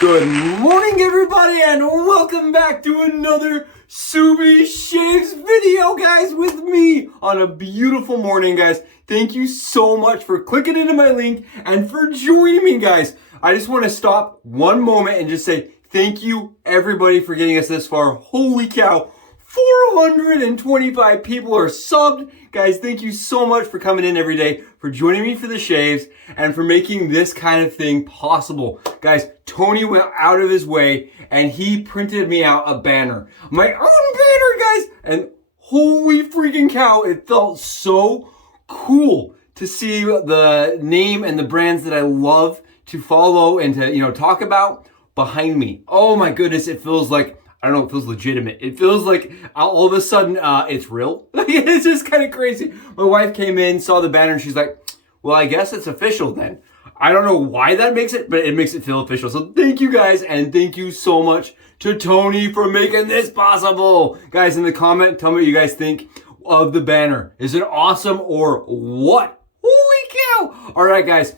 Good morning, everybody, and welcome back to another Subi Shaves video, guys, with me on a beautiful morning, guys. Thank you so much for clicking into my link and for joining me, guys. I just want to stop one moment and just say thank you, everybody, for getting us this far. Holy cow, 425 people are subbed. Guys, thank you so much for coming in every day, for joining me for the shaves, and for making this kind of thing possible. Guys, Tony went out of his way and he printed me out a banner. My own banner, guys! And holy freaking cow, it felt so cool to see the name and the brands that I love to follow and to, talk about behind me. Oh my goodness, it feels like, I don't know, it feels legitimate. It feels like all of a sudden it's real. It's just kind of crazy. My wife came in, saw the banner, and she's like, well, I guess it's official then. I don't know why that makes it, but it makes it feel official. So thank you guys, and thank you so much to Tony for making this possible. Guys, in the comment, tell me what you guys think of the banner. Is it awesome or what? Holy cow. All right, guys.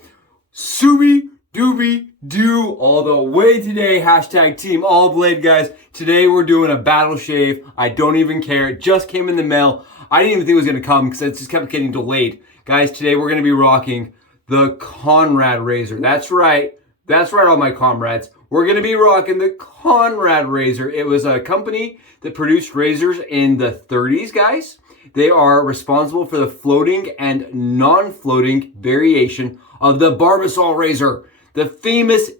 Subi Doobie do all the way today. Hashtag Team All Blade, guys. Today we're doing a battle shave. I don't even care. It just came in the mail. I didn't even think it was going to come because it just kept getting delayed. Guys, today we're going to be rocking the Conrad razor. That's right, all my comrades. We're going to be rocking the Conrad razor. It was a company that produced razors in the 30s, guys. They are responsible for the floating and non-floating variation of the Barbasol razor, the famous,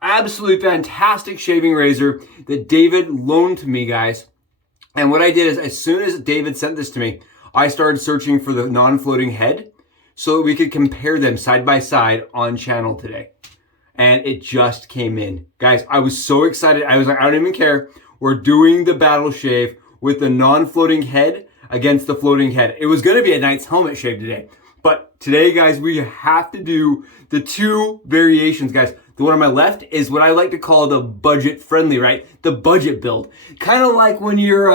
absolutely fantastic shaving razor that David loaned to me, guys. And what I did is, as soon as David sent this to me, I started searching for the non-floating head so that we could compare them side by side on channel today. And it just came in. Guys, I was so excited. I was like, I don't even care. We're doing the battle shave with the non-floating head against the floating head. It was going to be a Knight's helmet shave today. But today, guys, we have to do the two variations, guys. The one on my left is what I like to call the budget friendly, right? The budget build. Kind of like when you're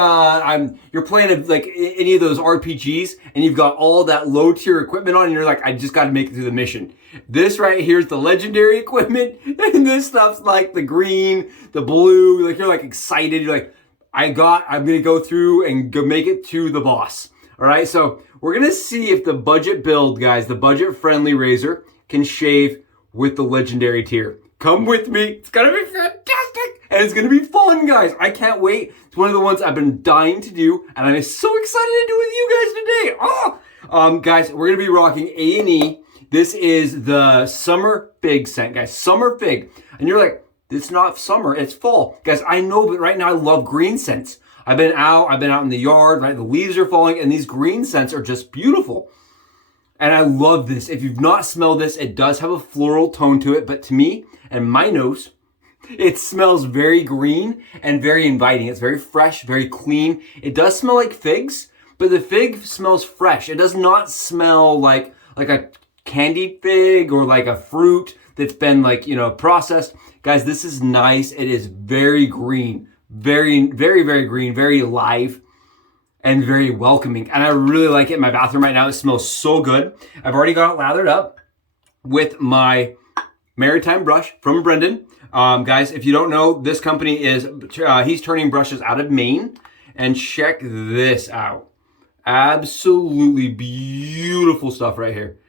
playing like any of those RPGs and you've got all that low tier equipment on and you're like, I just got to make it through the mission. This right here is the legendary equipment, and this stuff's like the green, the blue, like you're like excited. You're like, I'm going to go through and go make it to the boss. All right. So we're going to see if the budget build, guys, the budget friendly razor can shave with the legendary tier. Come with me. It's going to be fantastic. And it's going to be fun, guys. I can't wait. It's one of the ones I've been dying to do. And I'm so excited to do with you guys today. Oh, guys, we're going to be rocking A&E. This is the Summer Fig scent, guys. Summer Fig. And you're like, it's not summer, it's fall. Guys, I know, but right now I love green scents. I've been out in the yard, right? The leaves are falling, and these green scents are just beautiful. And I love this. If you've not smelled this, it does have a floral tone to it, but to me and my nose, it smells very green and very inviting. It's very fresh, very clean. It does smell like figs, but the fig smells fresh. It does not smell like a candied fig or like a fruit that's been processed. Guys, this is nice. It is very green, very, very, very green, very alive, and very welcoming. And I really like it in my bathroom right now. It smells so good. I've already got it lathered up with my Maritime brush from Brendan. Guys, if you don't know, this company is, he's turning brushes out of Maine. And check this out. Absolutely beautiful stuff right here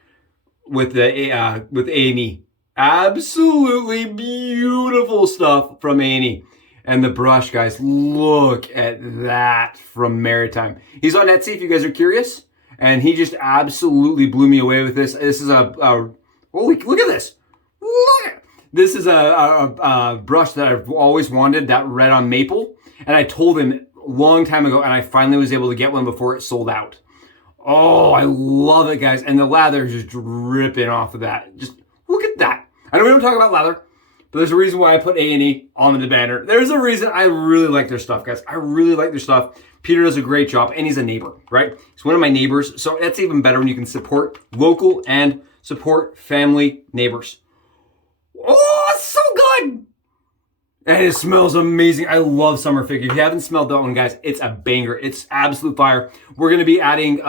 with A&E. Absolutely beautiful stuff from A&E. And the brush, guys, look at that from Maritime. He's on Etsy if you guys are curious. And he just absolutely blew me away with this. This is holy, look at this. Look at, this is a brush that I've always wanted, that red on maple. And I told him a long time ago, and I finally was able to get one before it sold out. Oh, I love it, guys. And the lather is just dripping off of that. Just look at that. I know we don't talk about lather, but there's a reason why I put A&E on the banner. There's a reason. I really like their stuff, guys. I really like their stuff. Peter does a great job, and he's a neighbor, right? He's one of my neighbors, so that's even better when you can support local and support family neighbors. Oh, it's so good! And it smells amazing. I love Summer Fig. If you haven't smelled that one, guys, it's a banger. It's absolute fire. We're going to be adding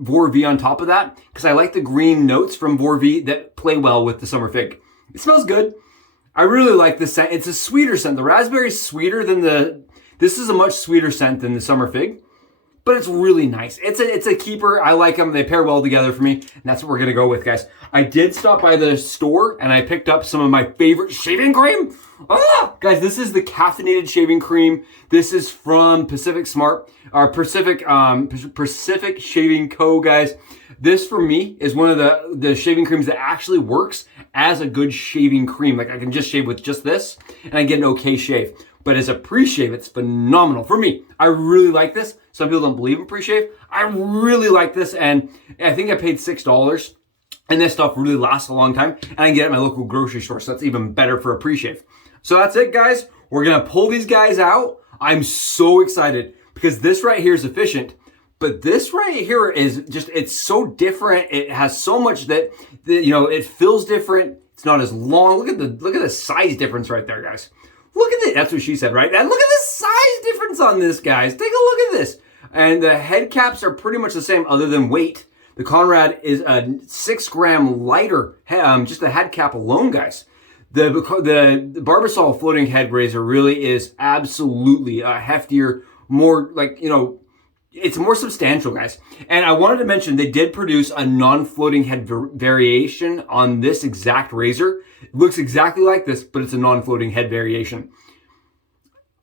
Vor V on top of that because I like the green notes from Vor V that play well with the Summer Fig. It smells good. I really like the scent. It's a sweeter scent. The raspberry is sweeter than this is a much sweeter scent than the summer fig, but it's really nice. It's a keeper. I like them. They pair well together for me, and that's what we're gonna go with, guys. I did stop by the store and I picked up some of my favorite shaving cream. Guys, this is the caffeinated shaving cream. This is from Pacific Shaving Co. Guys, this for me is one of the shaving creams that actually works as a good shaving cream. Like I can just shave with just this and I get an okay shave. But as a pre-shave, it's phenomenal. For me, I really like this. Some people don't believe in pre-shave. I really like this, and I think I paid $6. And this stuff really lasts a long time, and I can get it at my local grocery store, so that's even better for a pre-shave. So that's it, guys. We're gonna pull these guys out. I'm so excited because this right here is efficient, but this right here is just, it's so different. It has so much that you know, it feels different. It's not as long. Look at the size difference right there, guys. Look at it. That's what she said, right? And look at the size difference on this, guys. Take a look at this. And the head caps are pretty much the same other than weight. The Conrad is a 6 gram lighter, just the head cap alone, guys. The Barbasol floating head razor really is absolutely a heftier, more like, you know, it's more substantial, guys. And I wanted to mention they did produce a non-floating head variation on this exact razor. It looks exactly like this, but it's a non-floating head variation.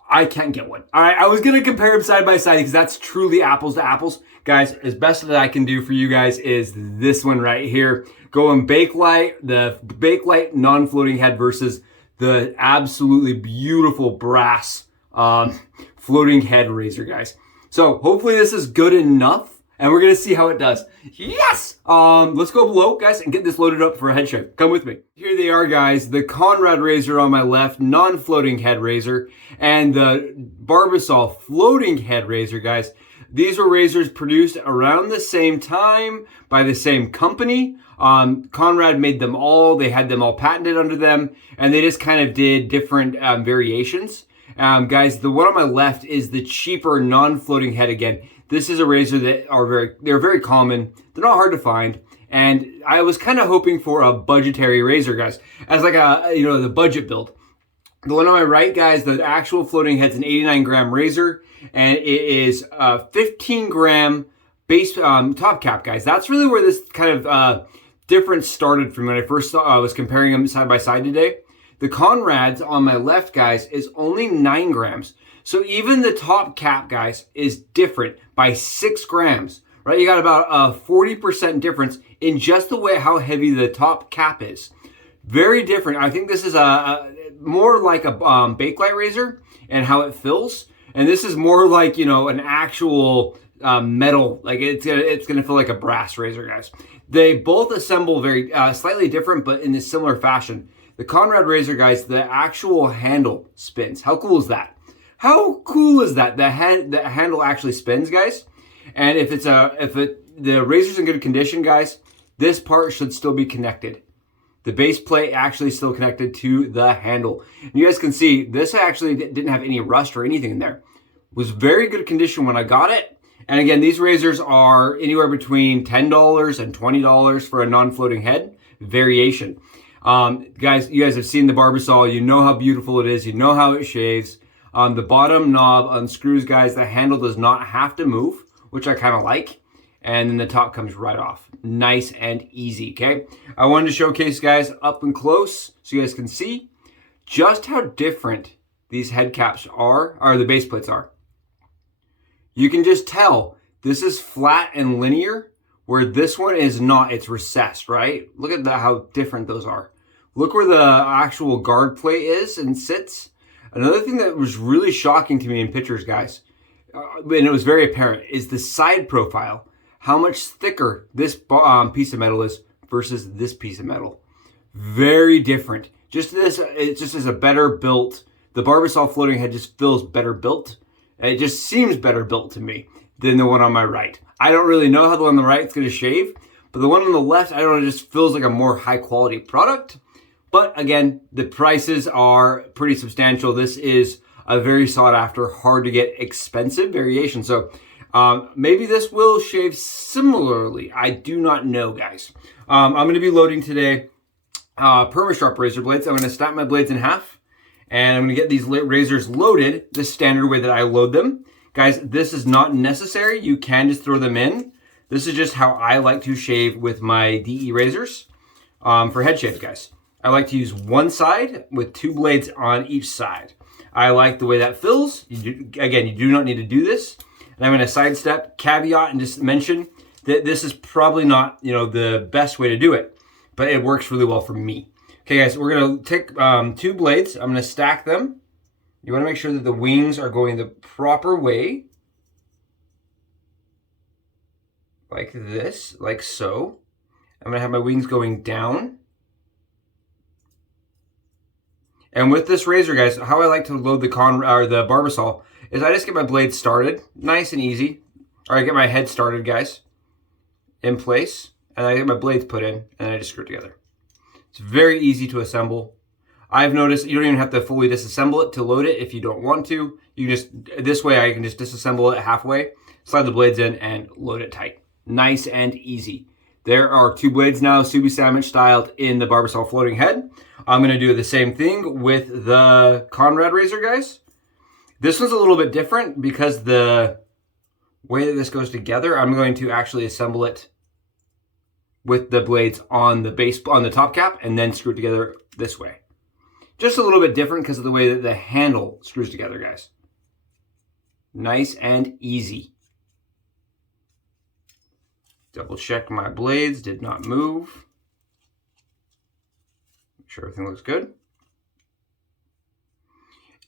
I can't get one. All right, I was going to compare them side by side because that's truly apples to apples. Guys, as best that I can do for you guys is this one right here. Going Bakelite, the Bakelite non-floating head versus the absolutely beautiful brass floating head razor, guys. So hopefully this is good enough, and we're going to see how it does. Yes! Let's go below, guys, and get this loaded up for a head shave. Come with me. Here they are, guys. The Conrad razor on my left, non-floating head razor, and the Barbasol floating head razor, guys. These were razors produced around the same time by the same company. Conrad made them all. They had them all patented under them, and they just kind of did different variations. Guys, the one on my left is the cheaper non-floating head again. This is a razor that they're very common. They're not hard to find. And I was kind of hoping for a budgetary razor, guys, as like a, you know, the budget build. The one on my right, guys, the actual floating head's an 89 gram razor, and it is a 15 gram base top cap, guys. That's really where this kind of difference started from when I first was comparing them side by side today. The Conrad's on my left, guys, is only 9 grams. So even the top cap, guys, is different by 6 grams, right? You got about a 40% difference in just the way how heavy the top cap is. Very different. I think this is more like a Bakelite razor and how it fills. And this is more like, you know, an actual metal, like it's gonna feel like a brass razor, guys. They both assemble very slightly different, but in a similar fashion. The Conrad razor, guys, the actual handle spins. How cool is that? How cool is that? The handle actually spins, guys. And if the razor's in good condition, guys, this part should still be connected. The base plate actually still connected to the handle. And you guys can see this actually didn't have any rust or anything in there. It was very good condition when I got it. And again, these razors are anywhere between $10 and $20 for a non-floating head variation. Guys, you guys have seen the Barbasol. You know how beautiful it is. You know how it shaves. The bottom knob unscrews, guys. The handle does not have to move, which I kind of like. And then the top comes right off. Nice and easy, okay? I wanted to showcase, guys, up and close so you guys can see just how different these head caps are, or the base plates are. You can just tell this is flat and linear, where this one is not. It's recessed, right? Look at how different those are. Look where the actual guard plate is and sits. Another thing that was really shocking to me in pictures, guys, and it was very apparent, is the side profile. How much thicker this piece of metal is versus this piece of metal. Very different. Just this, it just is a better built. The Barbasol floating head just feels better built. It just seems better built to me than the one on my right. I don't really know how the one on the right is going to shave, but the one on the left, I don't know, it just feels like a more high quality product. But again, the prices are pretty substantial. This is a very sought after, hard to get, expensive variation. So maybe this will shave similarly. I do not know, guys. I'm going to be loading today perma-sharp razor blades. I'm going to snap my blades in half, and I'm going to get these razors loaded the standard way that I load them. Guys, this is not necessary. You can just throw them in. This is just how I like to shave with my DE razors for head shaves, guys. I like to use one side with 2 blades on each side. I like the way that feels. You do not need to do this. And I'm going to sidestep, caveat, and just mention that this is probably not, the best way to do it, but it works really well for me. Okay, guys, we're going to take 2 blades. I'm going to stack them. You want to make sure that the wings are going the proper way. Like this, like so. I'm going to have my wings going down. And with this razor, guys, how I like to load the Barbasol is I just get my blades started, nice and easy. Or I get my head started, guys, in place. And I get my blades put in, and I just screw it together. It's very easy to assemble. I've noticed you don't even have to fully disassemble it to load it if you don't want to. You just, this way I can just disassemble it halfway, slide the blades in, and load it tight. Nice and easy. There are 2 blades now, Subi sandwich styled in the Barbasol floating head. I'm going to do the same thing with the Conrad razor, guys. This one's a little bit different because the way that this goes together, I'm going to actually assemble it with the blades on the top cap and then screw it together this way. Just a little bit different because of the way that the handle screws together, guys. Nice and easy. Double check my blades, did not move. Make sure everything looks good.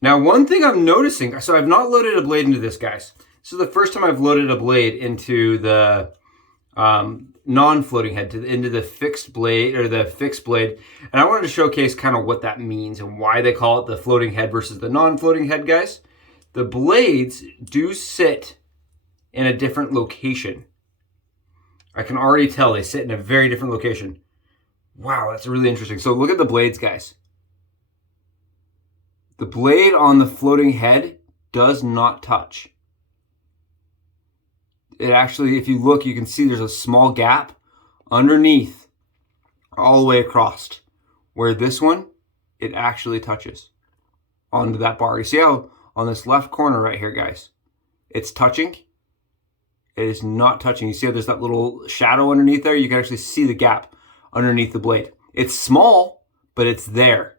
Now, one thing I'm noticing, so I've not loaded a blade into this, guys. This is the first time I've loaded a blade into the non-floating head, into the fixed blade, or the fixed blade. And I wanted to showcase kind of what that means and why they call it the floating head versus the non-floating head, guys. The blades do sit in a different location. I can already tell they sit in a very different location. Wow, that's really interesting. So look at the blades, guys. The blade on the floating head does not touch. It actually, if you look, you can see there's a small gap underneath all the way across, where this one, it actually touches onto that bar. You see how on this left corner right here, guys, it's touching? It is not touching. You see how there's that little shadow underneath there? You can actually see the gap underneath the blade. It's small, but it's there.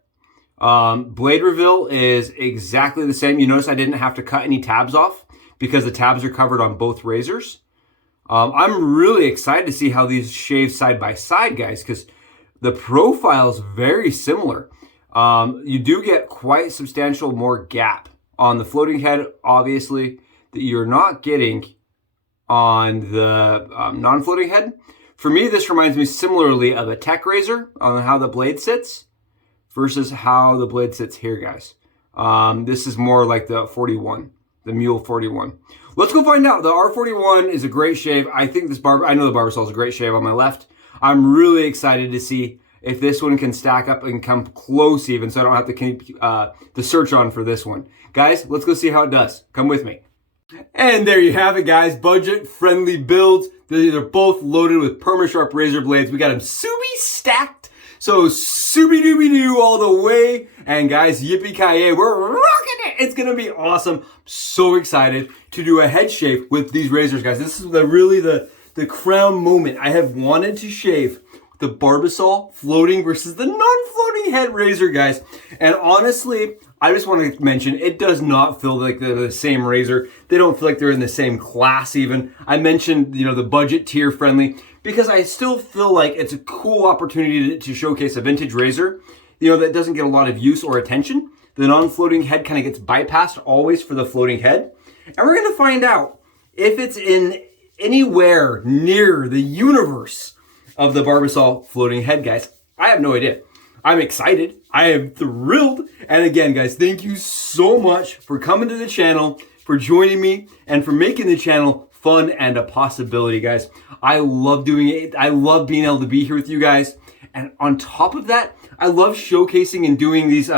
Blade reveal is exactly the same. You notice I didn't have to cut any tabs off because the tabs are covered on both razors. I'm really excited to see how these shave side by side, guys, because the profile is very similar. You do get quite substantial more gap on the floating head, obviously, that you're not getting on the non-floating head. For me, this reminds me similarly of a tech razor on how the blade sits versus how the blade sits here, guys. This is more like the 41, the Mule 41. Let's go find out. The R41 is a great shave. I think I know the Barbasol is a great shave on my left. I'm really excited to see if this one can stack up and come close even, so I don't have to keep the search on for this one. Guys, let's go see how it does. Come with me. And there you have it, guys. Budget-friendly builds. They're both loaded with perma-sharp razor blades. We got them Subi stacked. So Subi-dooby-doo all the way. And guys, yippee-ki-yay, we're rocking it. It's going to be awesome. I'm so excited to do a head shave with these razors, guys. This is really the crown moment. I have wanted to shave the Barbasol floating versus the non-floating head razor, guys. And honestly, I just want to mention, it does not feel like they're the same razor. They don't feel like they're in the same class even. I mentioned, the budget tier friendly, because I still feel like it's a cool opportunity to showcase a vintage razor, that doesn't get a lot of use or attention. The non-floating head kind of gets bypassed always for the floating head. And we're going to find out if it's in anywhere near the universe of the Barbasol floating head, guys. I have no idea. I'm excited. I am thrilled. And again, guys, thank you so much for coming to the channel, for joining me, and for making the channel fun and a possibility, guys. I love doing it. I love being able to be here with you guys. And on top of that, I love showcasing and doing these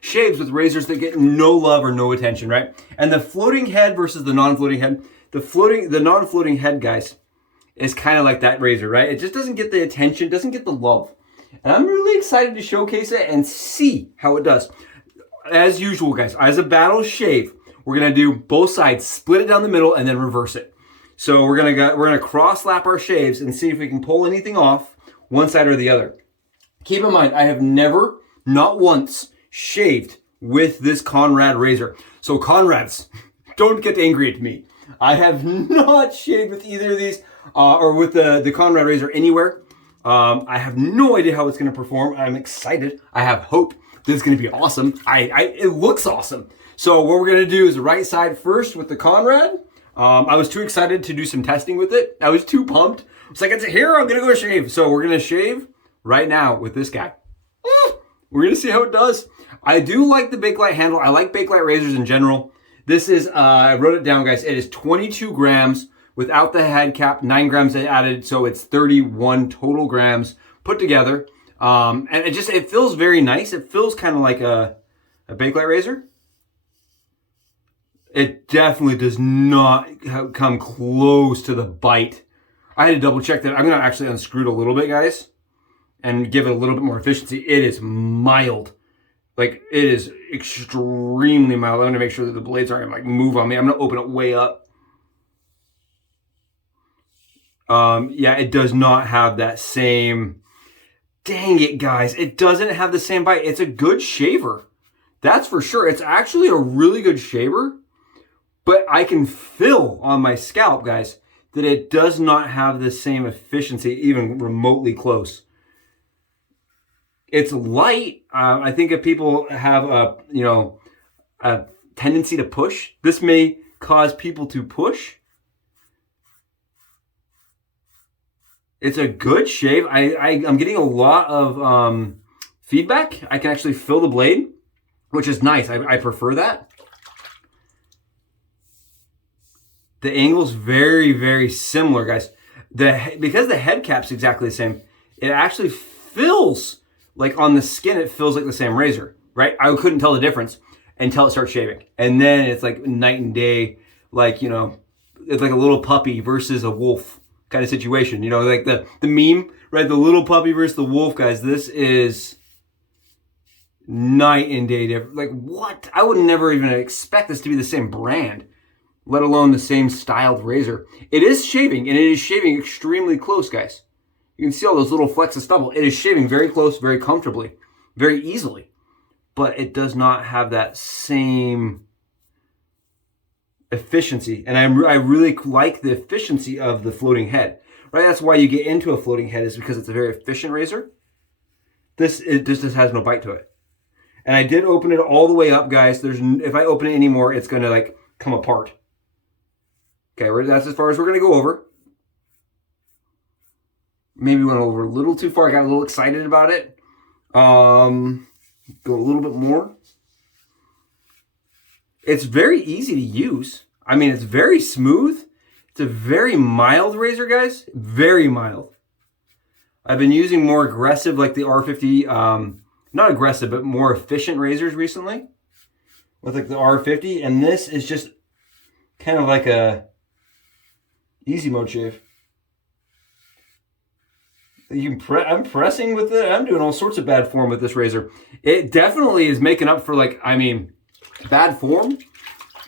shaves with razors that get no love or no attention, right? And the floating head versus the non-floating head. The non-floating head, guys, is kind of like that razor, right? It just doesn't get the attention, doesn't get the love. And I'm really excited to showcase it and see how it does. As usual, guys, as a battle shave, we're gonna do both sides, split it down the middle, and then reverse it. So we're gonna cross lap our shaves and see if we can pull anything off one side or the other. Keep in mind, I have never, not once, shaved with this Conrad razor. So Conrads, don't get angry at me. I have not shaved with either of these or with the Conrad razor anywhere. I have no idea how it's going to perform. I'm excited. I have hope that it's going to be awesome. It looks awesome. So what we're going to do is the right side first with the Conrad. I was too excited to do some testing with it. I was too pumped. It's like, it's here, I'm going to go shave. So we're going to shave right now with this guy. We're going to see how it does. I do like the Bakelite handle. I like Bakelite razors in general. This is, I wrote it down, guys. It is 22 grams without the head cap, 9 grams added. So it's 31 total grams put together. And it feels very nice. It feels kind of like a Bakelite razor. It definitely does not come close to the bite. I had to double check that. I'm going to actually unscrew it a little bit, guys, and give it a little bit more efficiency. It is mild. Like, it is extremely mild. I'm going to make sure that the blades aren't going to move on me. I'm going to open it way up. Yeah, it does not have that same... Dang it, guys. It doesn't have the same bite. It's a good shaver. That's for sure. It's actually a really good shaver. But I can feel on my scalp, guys, that it does not have the same efficiency, even remotely close. It's light. I think if people have a tendency to push, this may cause people to push. It's a good shave. I'm getting a lot of feedback. I can actually feel the blade, which is nice. I prefer that. The angle's very, very similar, guys. Because the head cap's exactly the same, it actually feels like on the skin, it feels like the same razor, right? I couldn't tell the difference until it starts shaving. And then it's like night and day, like, it's like a little puppy versus a wolf kind of situation. Like the meme, right? The little puppy versus the wolf, guys. This is night and day different. Like, what? I would never even expect this to be the same brand, let alone the same styled razor. It is shaving, and it is shaving extremely close, guys. You can see all those little flecks of stubble. It is shaving very close, very comfortably, very easily. But it does not have that same efficiency. And I really like the efficiency of the floating head, right? That's why you get into a floating head, is because it's a very efficient razor. This just has no bite to it. And I did open it all the way up, guys. If I open it anymore, it's going to come apart. Okay, that's as far as we're going to go over. Maybe went over a little too far. I got a little excited about it. Go a little bit more. It's very easy to use. I mean, it's very smooth. It's a very mild razor, guys. Very mild. I've been using more aggressive, like the R50, not aggressive, but more efficient razors recently. With like the R50. And this is just kind of like a easy mode shave. I'm pressing with it. I'm doing all sorts of bad form with this razor. It definitely is making up for bad form.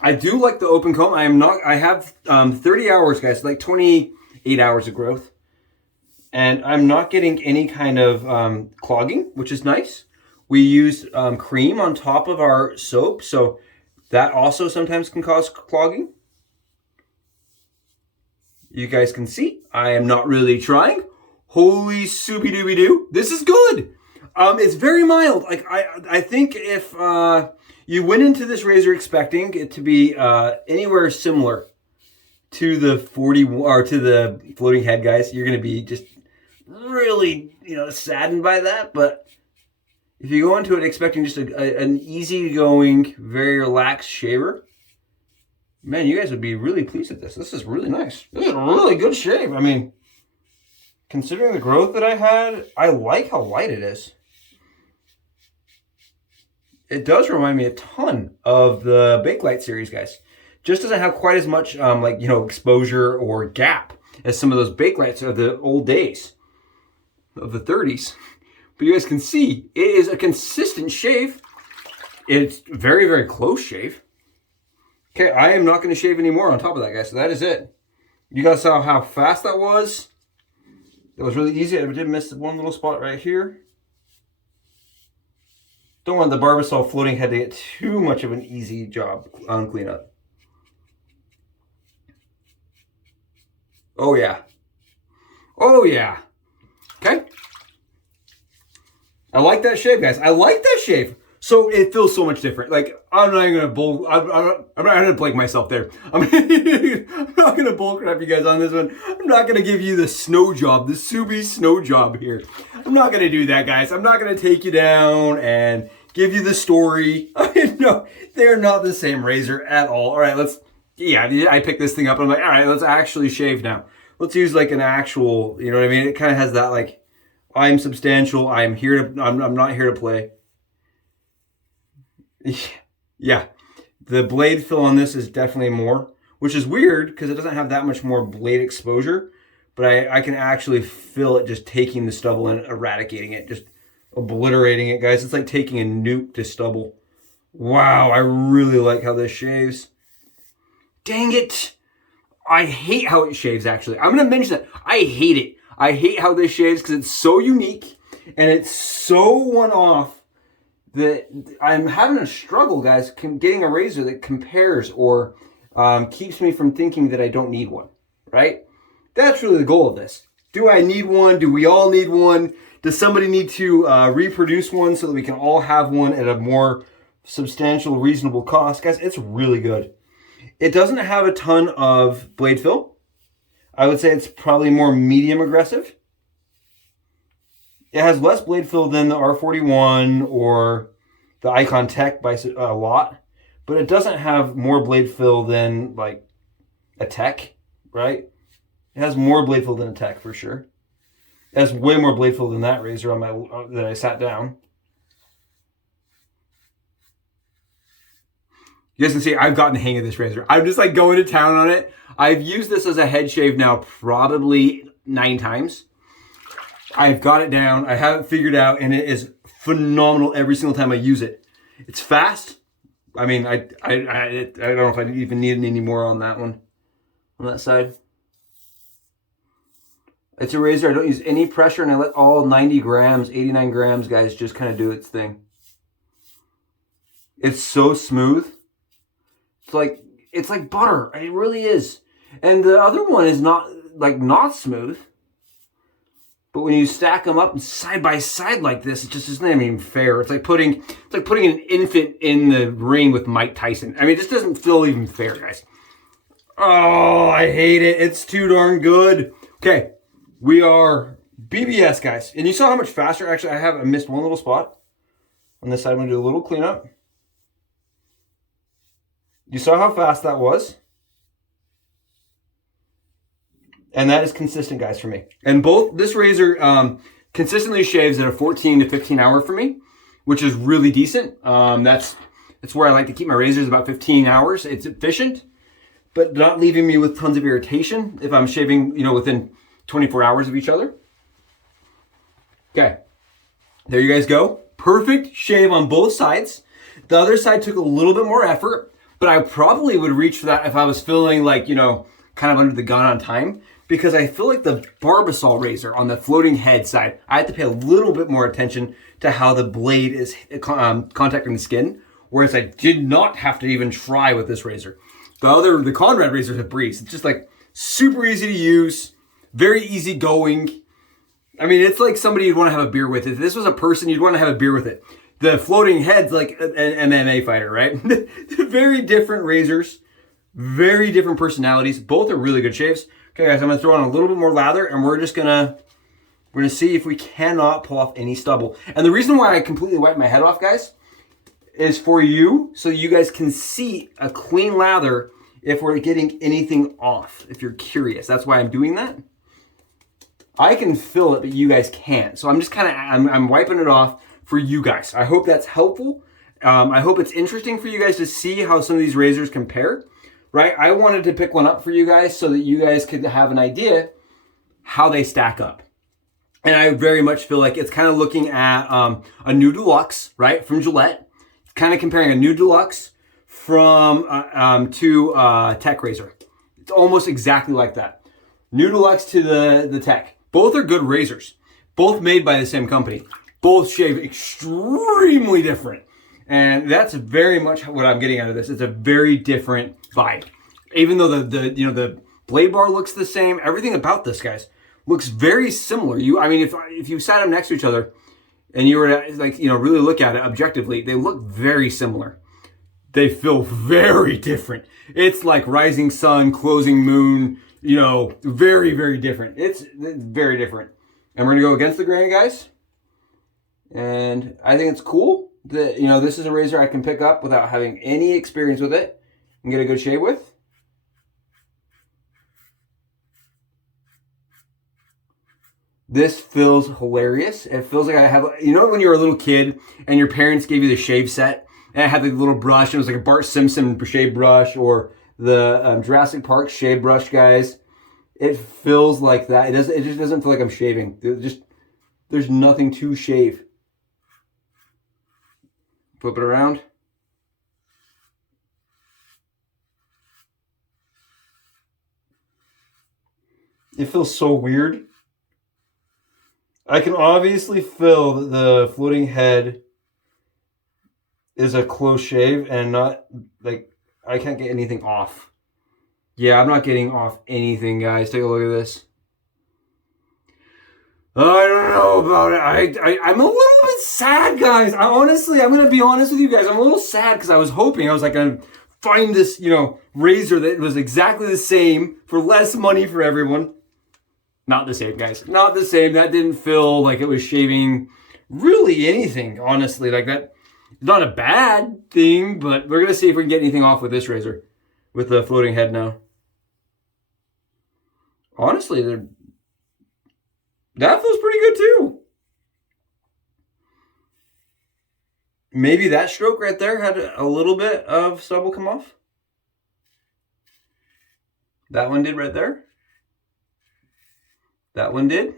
I do like the open comb. I have 30 hours, guys, like 28 hours of growth. And I'm not getting any kind of clogging, which is nice. We use cream on top of our soap, so that also sometimes can cause clogging. You guys can see, I am not really trying. Holy soupy dooby doo. This is good. It's very mild. Like I think if you went into this razor expecting it to be anywhere similar to the 40 or to the floating head, guys, you're going to be just really, saddened by that. But if you go into it expecting just an easygoing, very relaxed shaver, man, you guys would be really pleased with this. This is really nice. This is a really good shave. I mean, considering the growth that I had, I like how light it is. It does remind me a ton of the Bakelite series, guys. Just doesn't have quite as much exposure or gap as some of those Bakelites of the old days, of the 30s. but you guys can see it is a consistent shave. It's very, very close shave. Okay, I am not going to shave anymore on top of that, guys. So that is it. You guys saw how fast that was. That was really easy. I did miss one little spot right here. Don't want the Barbasol floating head to get too much of an easy job on cleanup. Oh yeah. Oh yeah. Okay. I like that shave, guys. I like that shave. So it feels so much different. Like, I'm not even gonna I'm not gonna blank myself there. I'm not gonna bull crap you guys on this one. I'm not gonna give you the snow job, the Subi snow job here. I'm not gonna do that, guys. I'm not gonna take you down and give you the story. No, they're not the same razor at all. All right, I picked this thing up and I'm like, all right, let's actually shave now. Let's use like an actual, you know what I mean? It kind of has that like, I'm substantial. I'm not here to play. Yeah, the blade fill on this is definitely more, which is weird because it doesn't have that much more blade exposure, but I can actually feel it just taking the stubble and eradicating it, just obliterating it, guys. It's like taking a nuke to stubble. Wow, I really like how this shaves. Dang it. I hate how it shaves, actually. I'm going to mention that. I hate it. I hate how this shaves because it's so unique and it's so one-off that I'm having a struggle, guys, getting a razor that compares or keeps me from thinking that I don't need one, right? That's really the goal of this. Do I need one? Do we all need one? Does somebody need to reproduce one so that we can all have one at a more substantial, reasonable cost? Guys, it's really good. It doesn't have a ton of blade fill. I would say it's probably more medium aggressive. It has less blade fill than the R41 or the Icon Tech by a lot, but it doesn't have more blade fill than like a Tech, right? It has more blade fill than a Tech for sure. It has way more blade fill than that razor on my that I sat down. You guys can see I've gotten the hang of this razor. I'm just like going to town on it. I've used this as a head shave now probably 9 times. I've got it down. I have it figured out, and it is phenomenal every single time I use it. It's fast. I mean, I don't know if I even need any more on that one, on that side. It's a razor. I don't use any pressure, and I let all 90 grams, 89 grams, guys, just kind of do its thing. It's so smooth. It's like butter. It really is. And the other one is not smooth. But when you stack them up side by side like this, it just isn't even fair. It's like putting an infant in the ring with Mike Tyson. I mean, it just doesn't feel even fair, guys. Oh, I hate it. It's too darn good. Okay, we are BBS, guys. And you saw how much faster. Actually, I missed one little spot on this side. I'm going to do a little cleanup. You saw how fast that was. And that is consistent, guys, for me. And this razor consistently shaves at a 14 to 15 hour for me, which is really decent. That's where I like to keep my razors, about 15 hours. It's efficient, but not leaving me with tons of irritation if I'm shaving, within 24 hours of each other. Okay, there you guys go. Perfect shave on both sides. The other side took a little bit more effort, but I probably would reach for that if I was feeling like, kind of under the gun on time. Because I feel like the Barbasol razor on the floating head side, I have to pay a little bit more attention to how the blade is contacting the skin, whereas I did not have to even try with this razor. The Conrad razor is a breeze. It's just like super easy to use, very easy going. I mean, it's like somebody you'd want to have a beer with. If this was a person, you'd want to have a beer with it. The floating head's like an MMA fighter, right? Very different razors, very different personalities. Both are really good shaves. Okay, guys, I'm going to throw on a little bit more lather, and we're going to see if we cannot pull off any stubble. And the reason why I completely wiped my head off, guys, is for you, so you guys can see a clean lather if we're getting anything off, if you're curious. That's why I'm doing that. I can feel it, but you guys can't. So I'm just I'm wiping it off for you guys. I hope that's helpful. I hope it's interesting for you guys to see how some of these razors compare. Right? I wanted to pick one up for you guys so that you guys could have an idea how they stack up. And I very much feel like it's kind of looking at a new Deluxe, right, from Gillette. Kind of comparing a new Deluxe from to Tech Razor. It's almost exactly like that. New Deluxe to the Tech. Both are good razors. Both made by the same company. Both shave extremely different. And that's very much what I'm getting out of this. It's a very different vibe. Even though the blade bar looks the same, everything about this, guys, looks very similar. I mean, if you sat them next to each other and you were to, like, really look at it objectively, they look very similar. They feel very different. It's like rising sun, closing moon, very, very different. It's very different. And we're gonna go against the grain, guys. And I think it's cool that, this is a razor I can pick up without having any experience with it and get a good shave with. This feels hilarious. It feels like I have, when you were a little kid and your parents gave you the shave set and it had the little brush, and it was like a Bart Simpson shave brush or the Jurassic Park shave brush, guys. It feels like that. It just doesn't feel like I'm shaving. There's nothing to shave. Flip it around. It feels so weird. I can obviously feel that the floating head is a close shave and not, like, I can't get anything off. Yeah, I'm not getting off anything, guys. Take a look at this. I don't know about it. I'm a little bit sad, guys. I'm going to be honest with you guys. I'm a little sad because I was hoping, I was like, going to find this, razor that was exactly the same for less money for everyone. Not the same, guys. Not the same. That didn't feel like it was shaving really anything, honestly. Like that, not a bad thing, but we're going to see if we can get anything off with this razor, with the floating head now. Honestly, that feels pretty good too. Maybe that stroke right there had a little bit of stubble come off. That one did right there. That one did.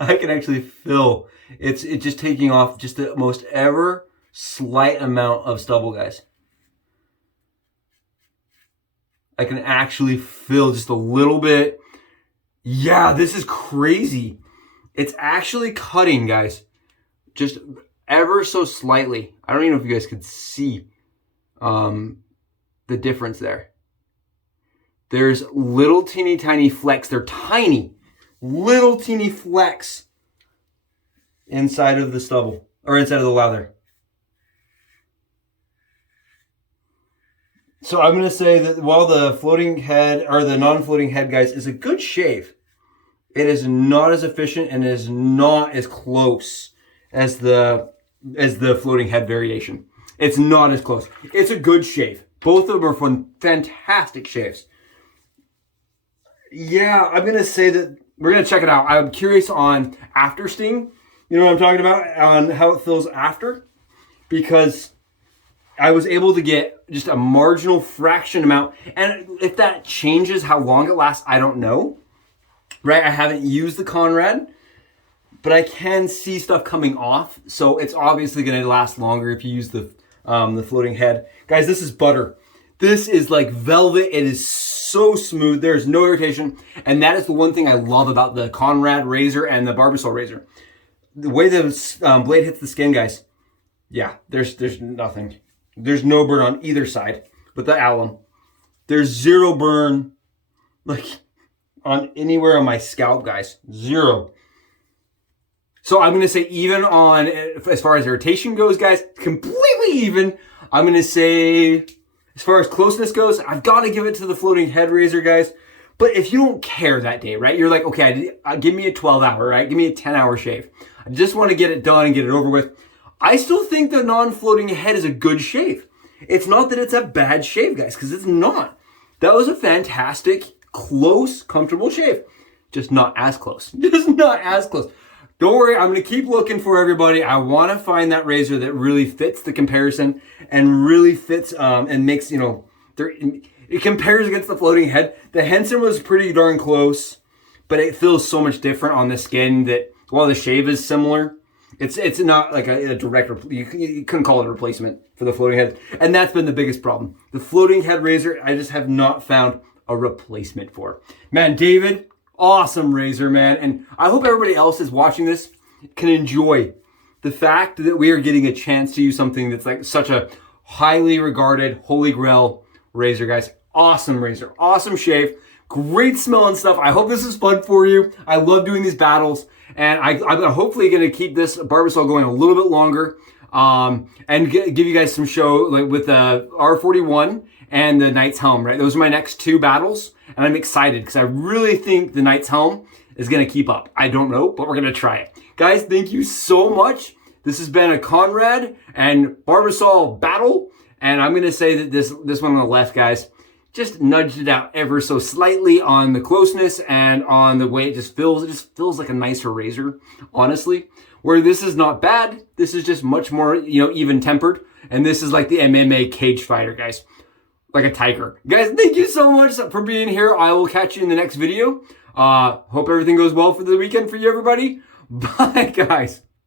I can actually feel it's just taking off just the most ever slight amount of stubble, guys. I can actually feel just a little bit. Yeah, this is crazy. It's actually cutting, guys. Just ever so slightly. I don't even know if you guys could see the difference there. There's little teeny tiny flecks. They're tiny. Little teeny flecks inside of the stubble, or inside of the lather. So I'm going to say that while the floating head, or the non-floating head, guys, is a good shave, it is not as efficient and is not as close as the floating head variation. It's not as close. It's a good shave. Both of them are fantastic shaves. Yeah, I'm going to say that we're going to check it out. I'm curious on after sting. You know what I'm talking about? On how it feels after. Because I was able to get just a marginal fraction amount. And if that changes how long it lasts, I don't know. Right? I haven't used the Conrad. But I can see stuff coming off. So it's obviously going to last longer if you use the floating head. Guys, this is butter. This is like velvet. It is so smooth. There's no irritation. And that is the one thing I love about the Conrad razor and the Barbasol razor. The way the blade hits the skin, guys. Yeah, there's nothing. There's no burn on either side. With the alum, there's zero burn, like, on anywhere on my scalp, guys. Zero. So I'm going to say even on, as far as irritation goes, guys, completely even. I'm going to say, as far as closeness goes, I've got to give it to the floating head razor, guys. But if you don't care that day, right? You're like, okay, give me a 12-hour, right? Give me a 10-hour shave. I just want to get it done and get it over with. I still think the non-floating head is a good shave. It's not that it's a bad shave, guys, because it's not. That was a fantastic, close, comfortable shave. Just not as close. Just not as close. Don't worry, I'm going to keep looking for everybody. I want to find that razor that really fits the comparison and really fits and makes, it compares against the floating head. The Henson was pretty darn close, but it feels so much different on the skin that while the shave is similar, it's not like a direct, you couldn't call it a replacement for the floating head. And that's been the biggest problem. The floating head razor, I just have not found a replacement for. Man, David, awesome razor, man. And I hope everybody else is watching this can enjoy the fact that we are getting a chance to use something that's like such a highly regarded holy grail razor, guys. Awesome razor, awesome shave, great smell and stuff. I hope this is fun for you. I love doing these battles, and I'm hopefully going to keep this Barbasol going a little bit longer, and give you guys some show like with the R41 and the Knight's Helm, right? Those are my next two battles, and I'm excited because I really think the Knight's Helm is going to keep up. I don't know, but we're going to try it. Guys, thank you so much. This has been a Conrad and Barbasol battle, and I'm going to say that this one on the left, guys, just nudged it out ever so slightly on the closeness and on the way it just feels like a nicer razor, honestly. Where this is not bad, this is just much more, even tempered. And this is like the MMA cage fighter, guys. Like a tiger. Guys, thank you so much for being here. I will catch you in the next video. Hope everything goes well for the weekend for you, everybody. Bye, guys.